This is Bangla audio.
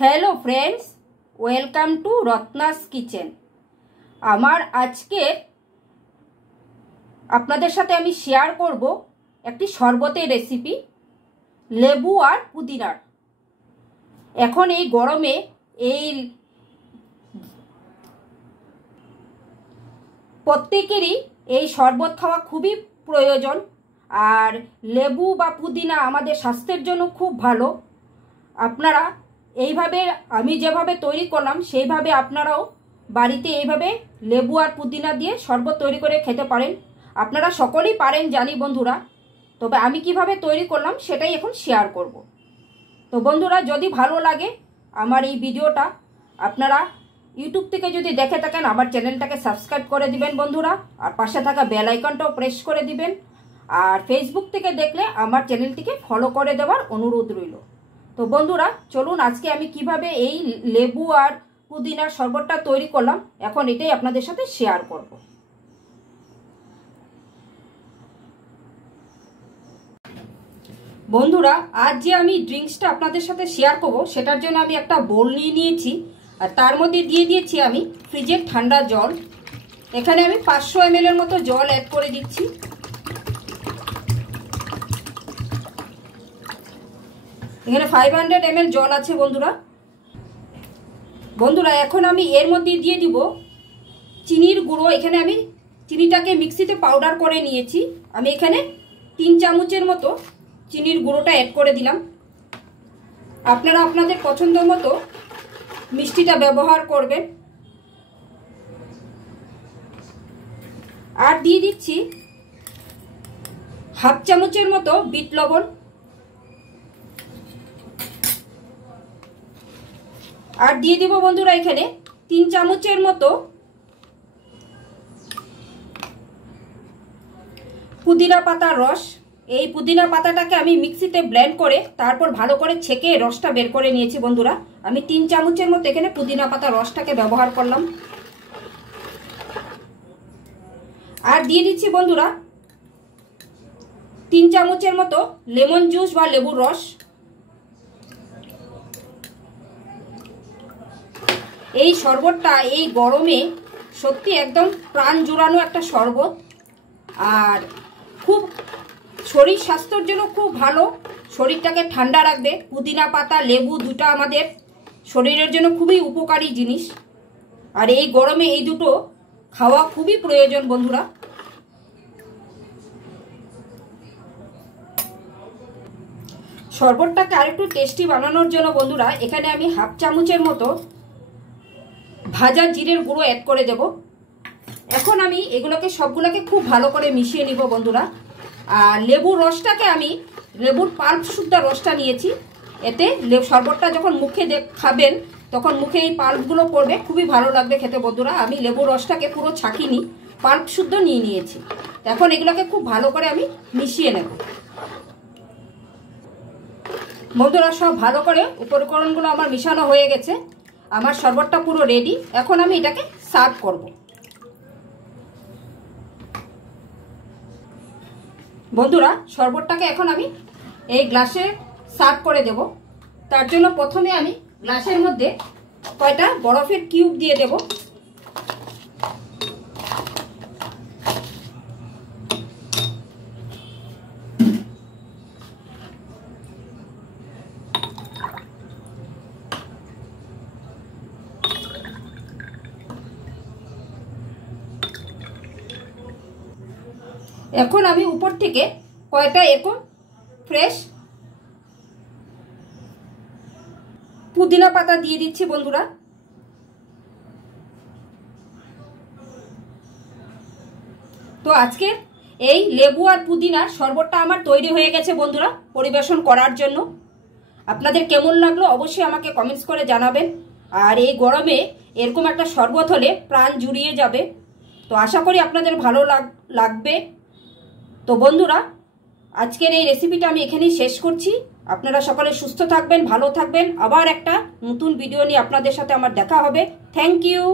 Hello friends, welcome to Ratna's kitchen. আমার আজকে আপনাদের সাথে আমি শেয়ার করব একটি শরবতের রেসিপি, লেবু আর পুদিনার। এখন এই গরমে এই প্রত্যেকেরই এই শরবত খাওয়া খুবই প্রয়োজন। আর লেবু বা পুদিনা আমাদের স্বাস্থ্যের জন্য খুব ভালো। আপনারা এইভাবে আমি যেভাবে তৈরি করলাম সেইভাবে আপনারাও বাড়িতে এইভাবে লেবু আর পুদিনা দিয়ে শরবত তৈরি করে খেতে পারেন। আপনারা সকলেই পারেন জানি বন্ধুরা, তবে আমি কিভাবে তৈরি করলাম সেটাই এখন শেয়ার করব। তো বন্ধুরা, যদি ভালো লাগে আমার এই ভিডিওটা, আপনারা ইউটিউব থেকে যদি দেখে থাকেন আমার চ্যানেলটাকে সাবস্ক্রাইব করে দিবেন বন্ধুরা, আর পাশে থাকা বেল আইকনটাও প্রেস করে দিবেন। আর ফেসবুক থেকে দেখলে আমার চ্যানেলটিকে ফলো করে দেওয়ার অনুরোধ রইল। তো বন্ধুরা, চলুন আজকে আমি কিভাবে এই লেবু আর পুদিনার শরবতটা তৈরি করলাম এখন এটাই আপনাদের সাথে শেয়ার করব। বন্ধুরা, আজ যে আমি ড্রিঙ্কসটা আপনাদের সাথে শেয়ার করব সেটার জন্য আমি একটা বোল নিয়ে নিয়েছি, আর তার মধ্যে দিয়ে দিয়েছি আমি ফ্রিজের ঠান্ডা জল। এখানে আমি 500 ml এর মতো জল অ্যাড করে দিচ্ছি। এখানে 500 ml জল আছে বন্ধুরা। এখন আমি এর মধ্যে দিয়ে দিব চিনির গুঁড়ো। এখানে আমি চিনিটাকে মিক্সিতে পাউডার করে নিয়েছি। আমি এখানে 3 চামচের মতো চিনির গুঁড়োটা অ্যাড করে দিলাম। আপনারা আপনাদের পছন্দ মতো মিষ্টিটা ব্যবহার করবেন। আর দিয়ে দিচ্ছি হাফ চামচের মতো বিট লবণ। আর দিয়ে দিব বন্ধুরা এখানে 3 চামচের মতো পুদিনা পাতার রস। এই পুদিনা পাতাটাকে আমি মিক্সিতে ব্লেন্ড করে তারপর ভালো করে ছেঁকে রসটা বের করে নিয়েছি বন্ধুরা। আমি 3 চামচের মতো এখানে পুদিনা পাতার রসটাকে ব্যবহার করলাম। আর দিয়ে দিচ্ছি বন্ধুরা 3 চামচের মতো লেমন জুস বা লেবুর রস। এই শরবতটা এই গরমে সত্যি একদম প্রাণ জুড়ানো একটা শরবত, আর খুব শরীর স্বাস্থ্যের জন্য খুব ভালো। শরীরটাকে ঠান্ডা রাখবে। পুদিনা পাতা লেবু দুটো আমাদের শরীরের জন্য খুবই উপকারী জিনিস, আর এই গরমে এই দুটো খাওয়া খুবই প্রয়োজন বন্ধুরা। শরবতটাকে আরেকটু টেস্টি বানানোর জন্য বন্ধুরা এখানে আমি হাফ চামচের মতো ভাজা জিরের গুঁড়ো অ্যাড করে দেব। এখন আমি এগুলোকে সবগুলোকে খুব ভালো করে মিশিয়ে নিব বন্ধুরা। আর লেবুর রসটাকে আমি লেবুর পাল্প শুদ্ধ রসটা নিয়েছি। এতে শরবতটা যখন মুখে খাবেন তখন মুখে এই পাল্পগুলো পড়বে, খুবই ভালো লাগবে খেতে বন্ধুরা। আমি লেবুর রসটাকে পুরো ছাঁকিনি, পাল্প শুদ্ধ নিয়ে নিয়েছি। এখন এগুলোকে খুব ভালো করে আমি মিশিয়ে নেব বন্ধুরা। সব ভালো করে উপকরণগুলো আমার মিশানো হয়ে গেছে। আমার শরবতটা পুরো রেডি। এখন আমি এটাকে সার্ভ করব বন্ধুরা। শরবতটাকে এখন আমি এই গ্লাসে সার্ভ করে দেব। তার জন্য প্রথমে আমি গ্লাসের মধ্যে কয়টা বরফের কিউব দিয়ে দেব। এখন আমি উপর থেকে কয়টা এরকম ফ্রেশ পুদিনা পাতা দিয়ে দিচ্ছি বন্ধুরা। তো আজকে এই লেবু আর পুদিনার শরবতটা আমার তৈরি হয়ে গেছে বন্ধুরা পরিবেশন করার জন্য। আপনাদের কেমন লাগলো অবশ্যই আমাকে কমেন্টস করে জানাবেন। আর এই গরমে এরকম একটা শরবত হলে প্রাণ জুড়িয়ে যাবে। তো আশা করি আপনাদের ভালো লাগবে। তো বন্ধুরা, আজকের এই রেসিপিটা আমি এখানেই শেষ করছি। আপনারা সকলে সুস্থ থাকবেন, ভালো থাকবেন। আবার একটা নতুন ভিডিও নিয়ে আপনাদের সাথে আমার দেখা হবে। Thank you.